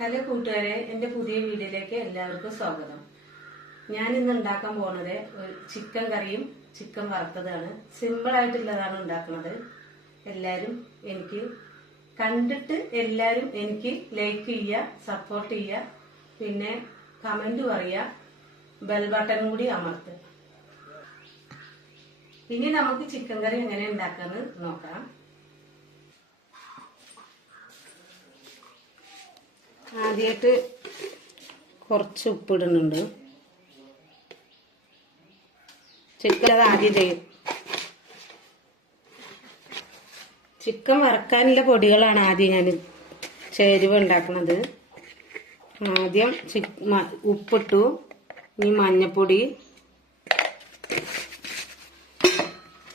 Hello കൂട്ടുകാരെ, എൻ്റെ പുതിയ വീഡിയോയിലേക്ക് എല്ലാവർക്കും സ്വാഗതം. ഞാൻ ഇന്ന് ഉണ്ടാക്കാൻ പോകുന്നത് ഒരു ചിക്കൻ കറിയും ചിക്കൻ വറുത്തതാണ്. സിമ്പിളായിട്ടുള്ളതാണ് ഉണ്ടാക്കുന്നത്. എല്ലാവരും എനിക്ക് കണ്ടിട്ട് ലൈക്ക് ചെയ്യുക, സപ്പോർട്ട് ചെയ്യുക, പിന്നെ കമന്റ് പറയുക, ബെൽ ബട്ടൺ കൂടി അമർത്തുക. ഇനി നമുക്ക് ചിക്കൻ കറി എങ്ങനെ ഉണ്ടാക്കാന്ന് നോക്കാം. ആദ്യമായിട്ട് കുറച്ച് ഉപ്പിടുന്നുണ്ട്. ചിക്കൻ അത് ആദ്യം ചെയ്യും. ചിക്കൻ വറക്കാനുള്ള പൊടികളാണ് ആദ്യം ഞാൻ ചേരുവ ഉണ്ടാക്കുന്നത്. ആദ്യം ഉപ്പിട്ടു, ഇനി മഞ്ഞപ്പൊടി,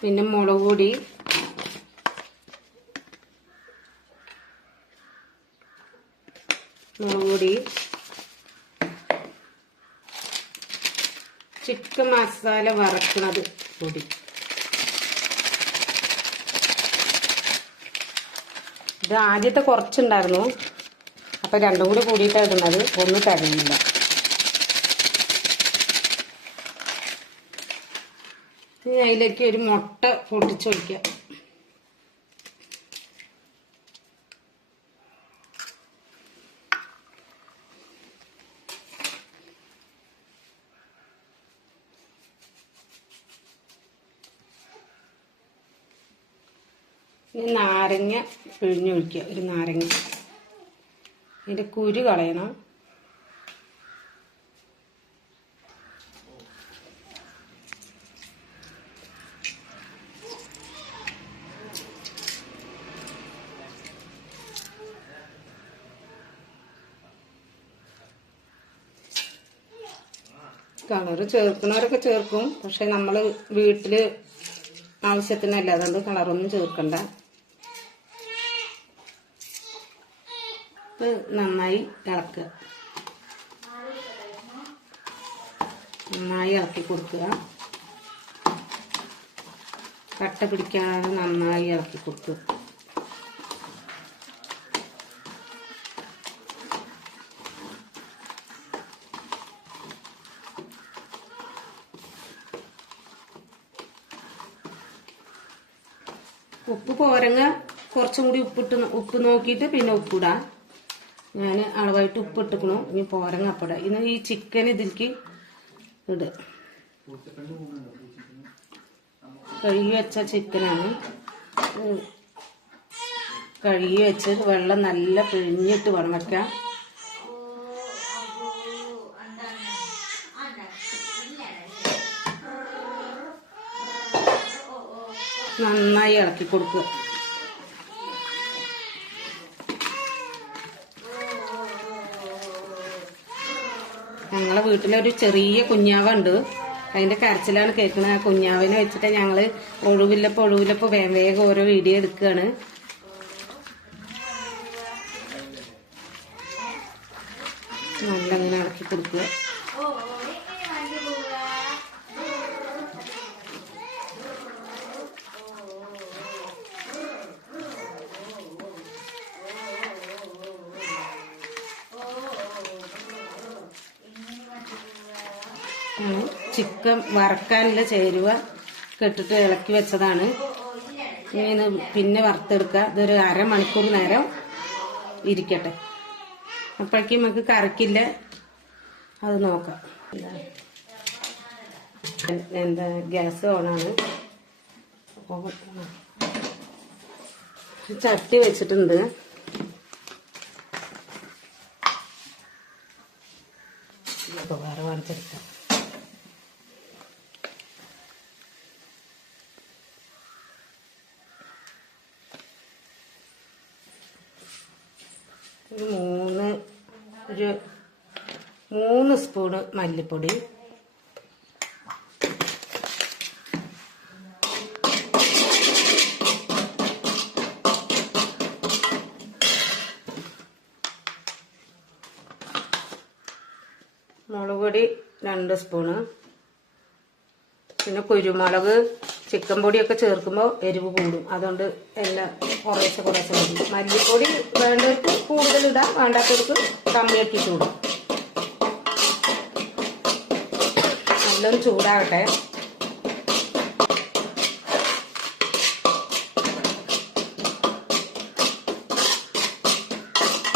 പിന്നെ മുളക് പൊടി, ചിക്കൻ മസാല വറക്കുന്നത് പൊടി, ഇത് ആദ്യത്തെ കുറച്ചുണ്ടായിരുന്നു, അപ്പൊ രണ്ടും കൂടി കൂടിയിട്ടാണ് ഇടുന്നത്. ഒന്നും തരുന്നില്ല. ഇനി അതിലേക്ക് ഒരു മുട്ട പൊട്ടിച്ചൊഴിക്കാം. ഇനി നാരങ്ങ പിഴിഞ്ഞൊഴിക്കുക. ഒരു നാരങ്ങ, അതിൻ്റെ കുരു കളയണം. കളറ് ചേർക്കുന്നവരൊക്കെ ചേർക്കും, പക്ഷെ നമ്മൾ വീട്ടിൽ ആവശ്യത്തിനല്ല, അതുകൊണ്ട് കളറൊന്നും ചേർക്കണ്ട. നന്നായി ഇളക്കുക, നന്നായി ഇളക്കി കൊടുക്കുക. കട്ട പിടിക്കാതെ നന്നായി ഇളക്കി കൊടുക്കുക. ഉപ്പ് പോരങ്ങ കുറച്ചും കൂടി ഉപ്പ് നോക്കിയിട്ട് പിന്നെ ഉപ്പിടാം. ഞാൻ അളവായിട്ട് ഉപ്പ് ഇട്ടിക്കണു. ഇനി പോരങ്ങ അപ്പിടാം. ഇന്ന് ഈ ചിക്കൻ ഇതിലേക്ക് ഇടുക. കഴുകി വെച്ച ചിക്കനാണ്. കഴുകി വെച്ച് വെള്ളം നല്ല പിഴിഞ്ഞിട്ട് വേണം വെക്കാൻ. നന്നായി ഇളക്കി കൊടുക്കുക. ഞങ്ങളെ വീട്ടിലൊരു ചെറിയ കുഞ്ഞാവുണ്ട്, അതിന്റെ കരച്ചിലാണ് കേൾക്കുന്നത്. ആ കുഞ്ഞാവിനെ വെച്ചിട്ട് ഞങ്ങള് ഒഴിവില്ലപ്പോ വേഗം ഓരോ വീഡിയോ എടുക്കുകയാണ്. നല്ല അങ്ങനെ ഇളക്കി കൊടുക്കുക. ചിക്കൻ വറക്കാനുള്ള ചേരുവ കെട്ടിട്ട് ഇളക്കി വെച്ചതാണ്. ഇങ്ങനെ പിന്നെ വറുത്തെടുക്കുക. ഇതൊരു അരമണിക്കൂർ നേരം ഇരിക്കട്ടെ. അപ്പോഴേക്കും നമുക്ക് കറിക്കില്ല, അത് നോക്കാം. എന്താ ഗ്യാസ് ഓണാണ്. ചട്ടി വെച്ചിട്ടുണ്ട്. വേറെ വാങ്ങിച്ചെടുക്കാം. ഒരു 3 സ്പൂണ് മല്ലിപ്പൊടി, മുളക് പൊടി 2 സ്പൂണ്, പിന്നെ കുരുമുളക് ചിക്കൻ പൊടിയൊക്കെ ചേർക്കുമ്പോൾ എരിവ് കൂടും. അതുകൊണ്ട് എല്ലാം കുറേശ്ശെ മതി. മല്ലിപ്പൊടി വേണ്ടവർക്ക് കൂടുതൽ ഇടാം, വേണ്ടാത്തവർക്ക് കമ്മിയാക്കി ചൂടാം. നല്ലൊരു ചൂടാകട്ടെ.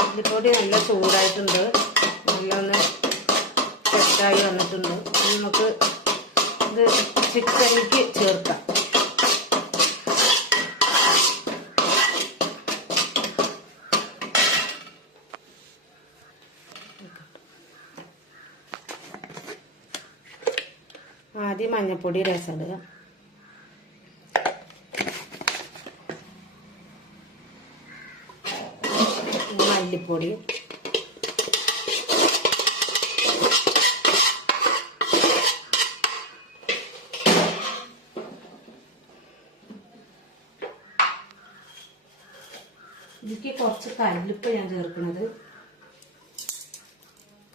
മല്ലിപ്പൊടി നല്ല ചൂടായിട്ടുണ്ട്, നല്ലൊന്ന് സെറ്റായി വന്നിട്ടുണ്ട്. നമുക്ക് ഇത് ചിക്കനിലേക്ക് ചേർക്കാം. ആദ്യം മഞ്ഞൾപ്പൊടി രസമിടുക, മല്ലിപ്പൊടി, ഇതിലേക്ക് കുറച്ച് കല്ലുപ്പ് ഞാൻ ചേർക്കുന്നത്.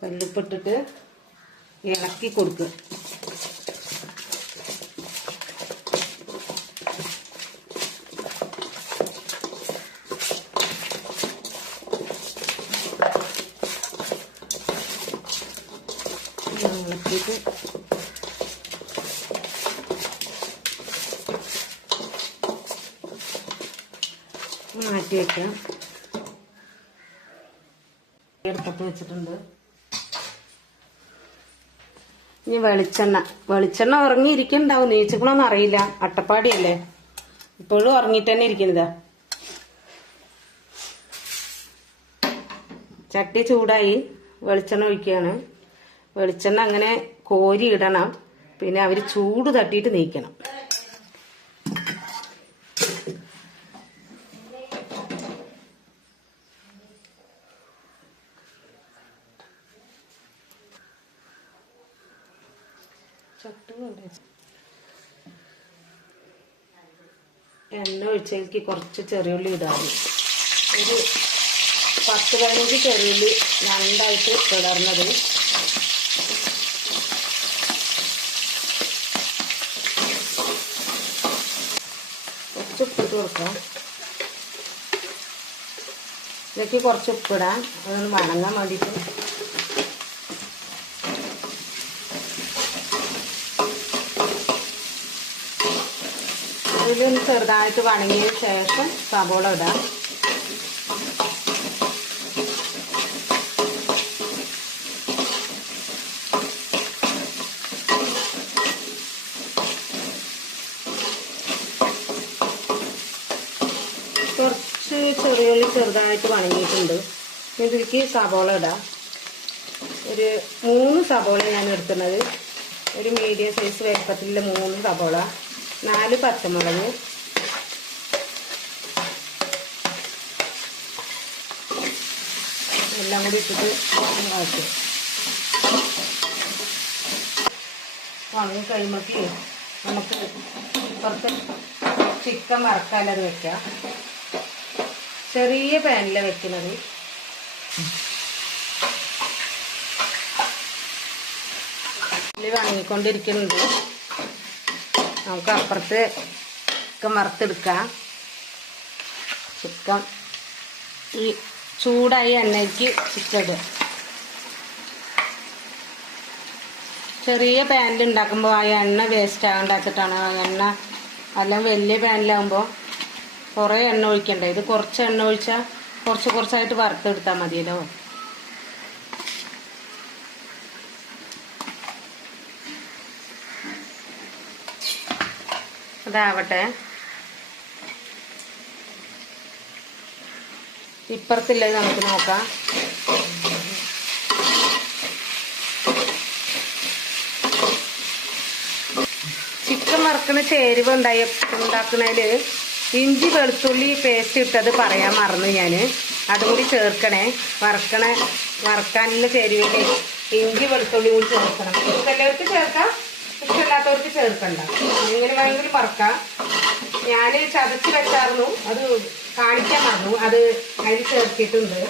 കല്ലുപ്പിട്ടിട്ട് ഇളക്കി കൊടുക്കുക. ഇളക്കിയിട്ട് മാറ്റി വെക്കാം. എടുത്തിട്ട് വെച്ചിട്ടുണ്ട്. ഇനി വെളിച്ചെണ്ണ ഉറങ്ങിയിരിക്കണ്ടാവും, നീച്ചക്കണോന്ന് അറിയില്ല, അട്ടപ്പാടിയല്ലേ, ഇപ്പോഴും ഉറങ്ങിട്ട് തന്നെ ഇരിക്കുന്നതാ. ചട്ടി ചൂടായി, വെളിച്ചെണ്ണ ഒഴിക്കുകയാണ്. വെളിച്ചെണ്ണ അങ്ങനെ കോരി ഇടണം, പിന്നെ അവര് ചൂട് തട്ടിയിട്ട് നീക്കണം. എണ്ണ ഒഴിച്ചതിലേക്ക് കുറച്ച് ചെറിയുള്ളി ഇടാം. ഒരു 10-15 ചെറിയുള്ളി രണ്ടായിട്ട് പിളർന്നത്. കുറച്ച് ഉപ്പിട്ട് കൊടുക്കാം. ഇതിലേക്ക് കുറച്ച് ഉപ്പിടാം, അതൊന്ന് വണങ്ങാൻ വേണ്ടിയിട്ട്. ഇതിലൊന്ന് ചെറുതായിട്ട് വണങ്ങിയതിന് ശേഷം സവോള ഇടാം. കുറച്ച് ചെറിയുള്ളി ചെറുതായിട്ട് വണങ്ങിയിട്ടുണ്ട്. ഇതിലേക്ക് സവോള ഇടാം. ഒരു 3 സവോള ഞാൻ എടുക്കുന്നത്. ഒരു മീഡിയം സൈസ് വലുപ്പത്തിലുള്ള 3 സവോള, 4 പച്ചമുളക്, എല്ലാം കൂടി ഇട്ടിട്ട് വഴറ്റും. വണങ്ങി കഴിയുമ്പോഴേക്ക് നമുക്ക് കുറച്ച് ചിക്കൻ വറക്കാനത് വെക്കാം. ചെറിയ പാനിലാണ് വെക്കുന്നത്. ഇതിൽ വണങ്ങിക്കൊണ്ടിരിക്കുന്നുണ്ട്. നമുക്ക് അപ്പുറത്ത് ചിക്കൻ വറുത്തെടുക്കാം. ചിക്കൻ ഈ ചൂടായി എണ്ണയ്ക്ക് ചിക്കൻ ഇടുക. ചെറിയ പാനിൽ ഉണ്ടാക്കുമ്പോൾ ആ എണ്ണ വേസ്റ്റ് ആകണ്ട വെച്ചിട്ടാണ്. ആ എണ്ണ അല്ലെങ്കിൽ വലിയ പാനിലാകുമ്പോൾ കുറേ എണ്ണ ഒഴിക്കണ്ടേ. ഇത് കുറച്ച് എണ്ണ ഒഴിച്ചാൽ കുറച്ചായിട്ട് വറുത്തെടുത്താൽ മതിയല്ലോ. അതാവട്ടെ. ഇപ്പുറത്തുള്ളത് നമുക്ക് നോക്കാം. ചിക്കൻ വറുക്കണ ചേരുവ ഉണ്ടാക്കുന്നതിൽ ഇഞ്ചി വെളുത്തുള്ളി പേസ്റ്റ് ഇട്ടത് പറയാൻ മറന്നു ഞാൻ. അതുകൂടി ചേർക്കണേ. വറക്കാനുള്ള ചേരുവയിൽ ഇഞ്ചി വെളുത്തുള്ളി കൂടി ചേർക്കണം. ഇഷ്ടമുള്ളവർക്ക് ചേർക്കാം, ഇഷ്ടമില്ലാത്തവർക്ക് ചേർക്കണ്ട. എങ്ങനെ വേണമെങ്കിലും വറക്കാം. ഞാൻ ചതച്ച് വെച്ചായിരുന്നു, അത് കാണിക്കാൻ മറന്നു. അത് അതിൽ ചേർത്തിട്ടുണ്ട്.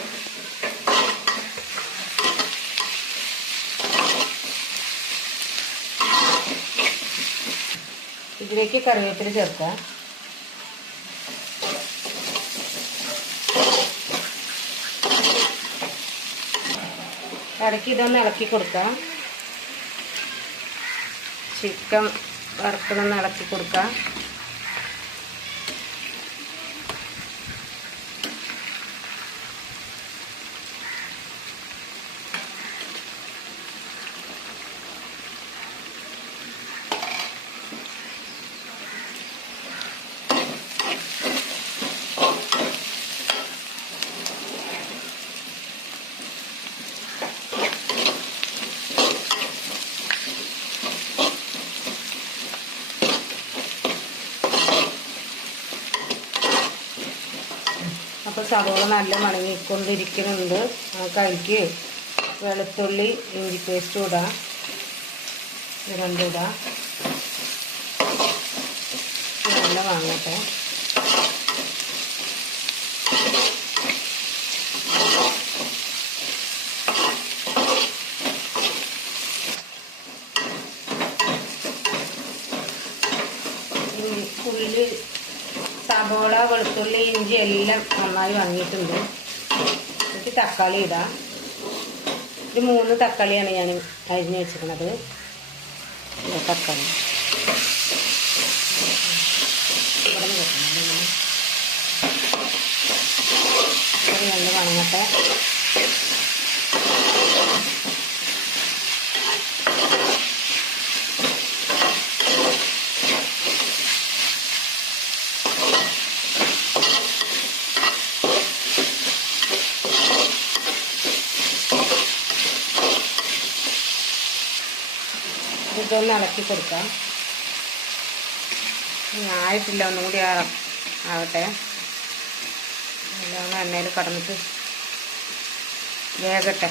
ഇതിലേക്ക് കറിവേപ്പില ചേർക്കാം. ഇടയ്ക്ക് ഇതൊന്ന് ഇളക്കി കൊടുക്കാം. ചിക്കൻ വറുത്തതൊന്ന് ഇളക്കി കൊടുക്കാം. അപ്പോൾ സവോള നല്ല മണങ്ങിക്കൊണ്ടിരിക്കുന്നുണ്ട്. അതിലേക്ക് വെളുത്തുള്ളി ഇഞ്ചി പേസ്റ്റ് ഇടാം. ഇത് രണ്ടും ഇടാം. നല്ല വാങ്ങട്ടെ. ഉള്ളി സവോള വെളുത്തുള്ളി ഇഞ്ചി എല്ലാം നന്നായി വാങ്ങിയിട്ടുണ്ട്. എനിക്ക് തക്കാളി ഇടാം. ഇത് 3 തക്കാളിയാണ് ഞാൻ അരിഞ്ഞ് വെച്ചിരിക്കുന്നത്. തക്കാളി നല്ല വണങ്ങട്ടെ. ഇതൊന്ന് ഇളക്കി കൊടുക്കാം. ആയിട്ടില്ല, ഒന്നും കൂടി ആവട്ടെ. നല്ലോണം എണ്ണയിൽ കടന്നിട്ട് വേഗട്ടെ.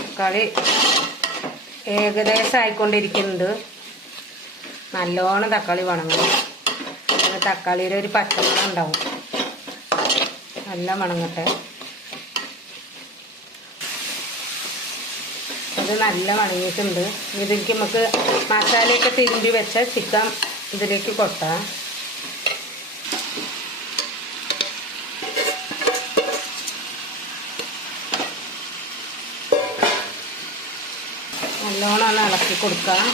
തക്കാളി ഏകദേശം ആയിക്കൊണ്ടിരിക്കുന്നുണ്ട്. നല്ലോണം തക്കാളി വണങ്ങണം. തക്കാളിയുടെ ഒരു പച്ചമണം ഉണ്ടാവും. നല്ല വണങ്ങട്ടെ. അത് നല്ല വണങ്ങിയിട്ടുണ്ട്. ഇതിലേക്ക് നമുക്ക് മസാലയൊക്കെ തിരുമ്പി വെച്ച ചിക്കൻ ഇതിലേക്ക് കൊട്ടാം. നല്ലോണം ഒന്ന് ഇളക്കി കൊടുക്കാം.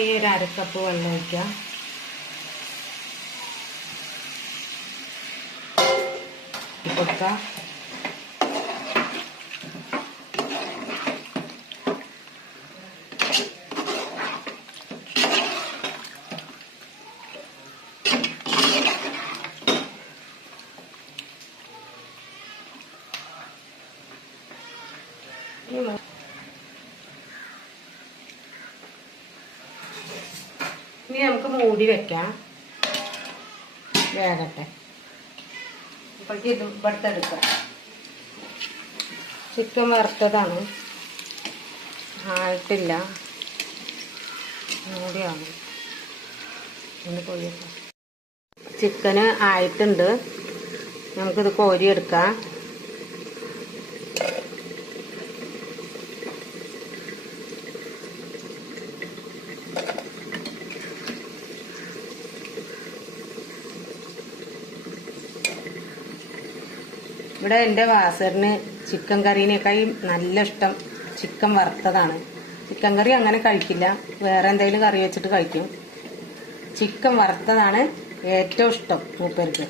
ഈ ഒരു അരക്കപ്പ് വെള്ളം ഒഴിക്കാം. കൊടുക്കാം. ഇനി നമുക്ക് മൂടി വെക്കാം. വേഗട്ടെ. അപ്പോഴേക്ക് ഇത് വറുത്തെടുക്കാം. ചിക്കൻ വറുത്തതാണ്, ആയിട്ടില്ല. മൂടിയാണ്. ഒന്ന് കോരിയെടുക്കാം. ചിക്കന് ആയിട്ടുണ്ട്. നമുക്കിത് കോരിയെടുക്കാം. ഇവിടെ എൻ്റെ വാസറിന് ചിക്കൻ കറീനേക്കായി നല്ല ഇഷ്ടം ചിക്കൻ വറുത്തതാണ്. ചിക്കൻ കറി അങ്ങനെ കഴിക്കില്ല, വേറെ എന്തെങ്കിലും കറി വെച്ചിട്ട് കഴിക്കും. ചിക്കൻ വറുത്തതാണ് ഏറ്റവും ഇഷ്ടം മൂപ്പർക്ക്.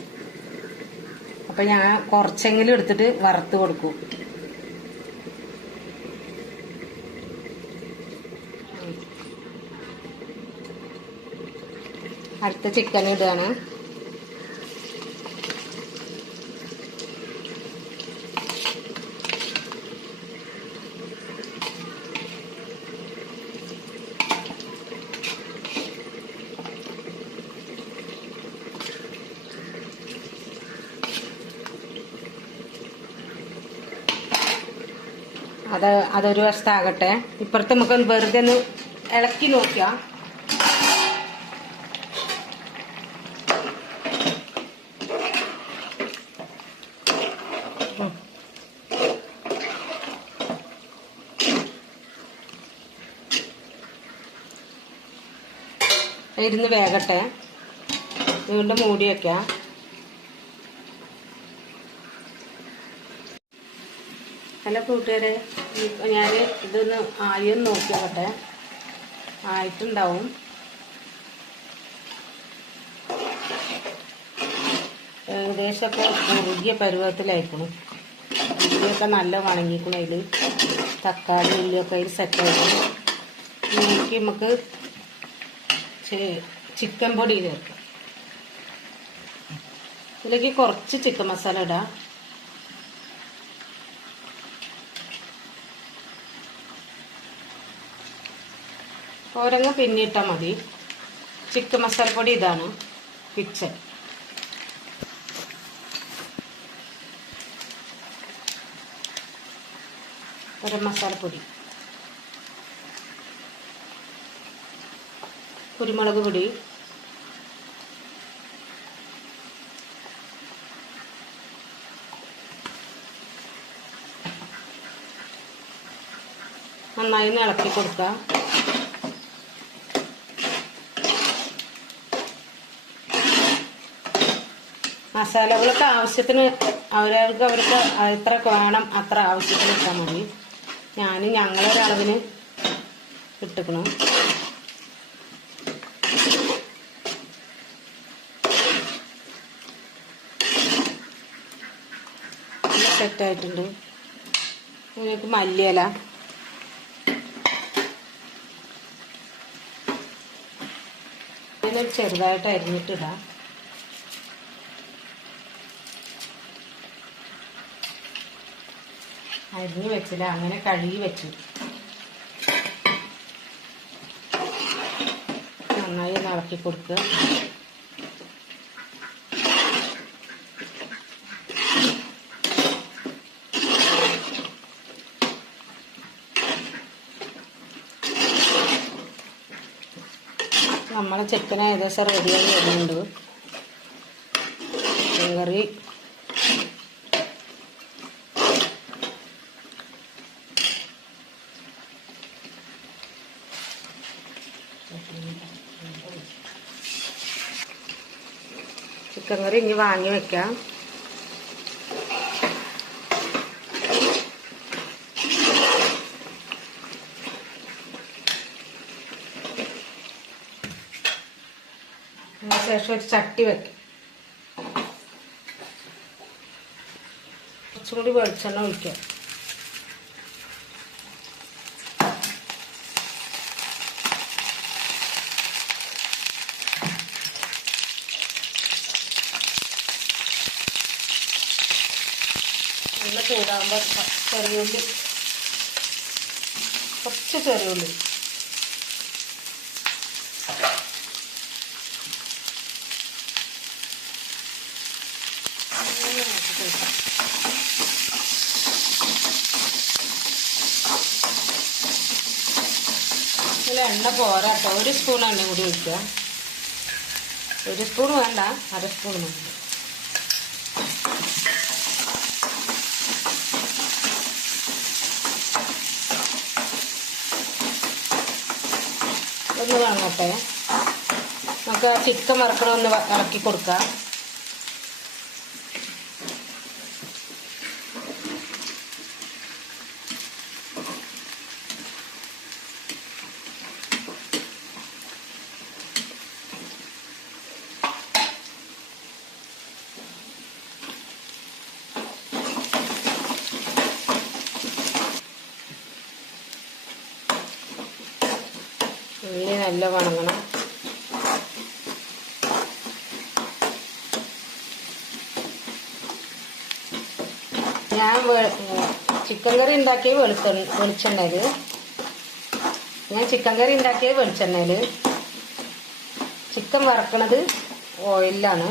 അപ്പം ഞാൻ കുറച്ചെങ്കിലും എടുത്തിട്ട് വറുത്ത് കൊടുക്കും. അടുത്ത ചിക്കൻ ഇടുകയാണ്. അതൊരു വശത്താകട്ടെ. ഇപ്പുറത്ത് നമുക്ക് വെറുതെ ഒന്ന് ഇളക്കി നോക്കാം. ഇരുന്ന് വേകട്ടെ. വീണ്ടും മൂടി വയ്ക്കാം. ഹലോ കൂട്ടുകാരെ, ഞാൻ ഇതൊന്ന് ആയൊന്ന് നോക്കിയോട്ടെ. ആയിട്ടുണ്ടാവും. ഏകദേശമൊക്കെ കുറുകിയ പരുവത്തിലായിരിക്കണം. ഉള്ളിയൊക്കെ നല്ല വണങ്ങിക്കണം. അതിൽ തക്കാളി ഉള്ളിയൊക്കെ അതിൽ സെറ്റായിരിക്കും. ഇതിലേക്ക് നമുക്ക് ചിക്കൻ പൊടി ചേർക്കാം. ഇതിലേക്ക് കുറച്ച് ചിക്കൻ മസാല ഇടാം. ഓരങ്ങ് പിന്നിട്ടാൽ മതി. ചിക്കൻ മസാലപ്പൊടി ഇതാണ് കിച്ചൻ. ഗരം മസാലപ്പൊടി, കുരുമുളക് പൊടി, നന്നായി ഇളക്കി കൊടുക്കുക. മസാലകളൊക്കെ ആവശ്യത്തിന് അവർക്ക് എത്ര വേണം അത്ര ആവശ്യത്തിന് ഇട്ടാൽ മതി. ഞങ്ങളൊരളവിന് ഇട്ടിക്കണം. സെറ്റായിട്ടുണ്ട്. ഇതിലേക്ക് മല്ലിയില, ഇതിനൊരു ചെറുതായിട്ട് അരിഞ്ഞിട്ടിടാം. അരിഞ്ഞ് വെച്ചില്ല, അങ്ങനെ കഴുകി വെച്ചു. നന്നായി ഇളക്കി കൊടുക്കുക. നമ്മളെ ചിക്കൻ ഏകദേശം റെഡിയായി വരുന്നുണ്ട്. ചിക്കൻ കറി ഇനി വാങ്ങി വെക്കാം. അതിനുശേഷം ഒരു ചട്ടി വെക്കാം. കുറച്ചും കൂടി വെളിച്ചെണ്ണ ഒഴിക്കാം. നല്ല ചൂടാകുമ്പോൾ ചെറിയുള്ളി, കുറച്ച് ചെറിയുള്ളി, ഇതിൽ എണ്ണ പോരാട്ടോ. 1 സ്പൂൺ എണ്ണ കൂടി ഒഴിക്കുക. 1 സ്പൂൺ വേണ്ട, 1/2 സ്പൂൺ മതി. ഒന്ന് വാങ്ങട്ടെ. നമുക്ക് ആ ചിക്കൻ വറുക്കണം ഒന്ന് ഇളക്കി കൊടുക്കാം. ഉള്ളി നല്ല വണങ്ങണം. ഞാൻ ചിക്കൻ കറി ഉണ്ടാക്കിയ വെളിച്ചെണ്ണയിൽ ചിക്കൻ വറക്കണത് ഓയിലാണ്.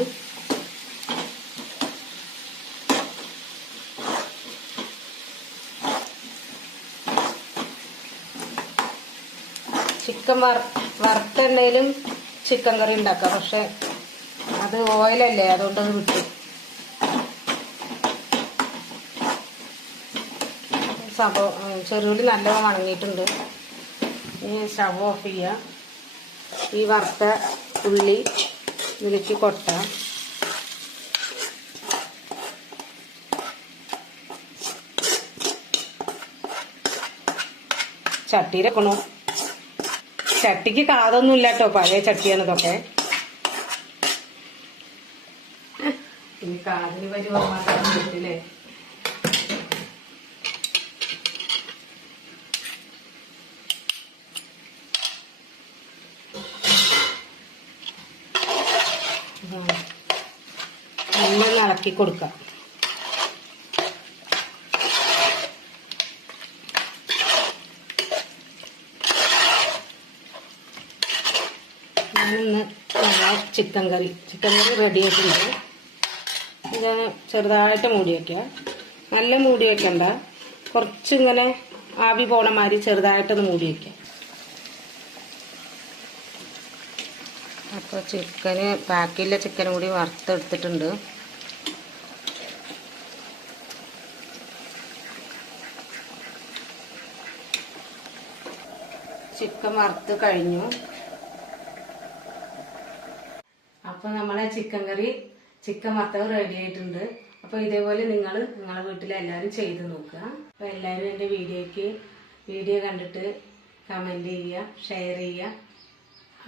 ചിക്കൻ വറുത്ത എണ്ണയിലും ചിക്കൻ കറി ഉണ്ടാക്കാം, പക്ഷെ അത് ഓയിലല്ലേ, അതുകൊണ്ട് അത് വിട്ടു. ചെറുള്ളി നല്ലോണം വണങ്ങിയിട്ടുണ്ട്. ഇനി സ്റ്റവ് ഓഫ് ചെയ്യുക. ഈ വറുത്ത ഉള്ളി ഇതിലേക്ക് കൊട്ടാം. ചട്ടിയിലെക്കണു. ചട്ടിക്ക് കാതൊന്നും ഇല്ല കേട്ടോ, പഴയ ചട്ടിയാണ് ഇതൊക്കെ. ഇനി കാതിന് പരിപാടി പറ്റില്ലേ. നല്ല ഇളക്കി കൊടുക്കാം. ഞാനിന്ന് ചിക്കൻ കറി റെഡി ആയിട്ടുണ്ട്. ഞാൻ ചെറുതായിട്ട് മൂടി വയ്ക്കുക. നല്ല മൂടി വയ്ക്കണ്ട, കുറച്ചിങ്ങനെ ആവി പോണ മാതിരി ചെറുതായിട്ടൊന്ന് മൂടി വയ്ക്കുക. അപ്പോൾ ബാക്കിയുള്ള ചിക്കനും കൂടി വറുത്തെടുത്തിട്ടുണ്ട്. ചിക്കൻ വറുത്ത് കഴിഞ്ഞു. അപ്പോൾ നമ്മളെ ചിക്കൻ വറുത്തത് റെഡി ആയിട്ടുണ്ട്. അപ്പോൾ ഇതേപോലെ നിങ്ങളെ വീട്ടിലെല്ലാവരും ചെയ്ത് നോക്കുക. അപ്പോൾ എല്ലാവരും എൻ്റെ വീഡിയോ കണ്ടിട്ട് കമൻറ്റ് ചെയ്യുക, ഷെയർ ചെയ്യുക.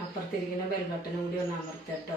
അപ്പുറത്തിരിക്കുന്ന ബെൽ ബട്ടനും കൂടി ഒന്ന് അമർത്തട്ടോ.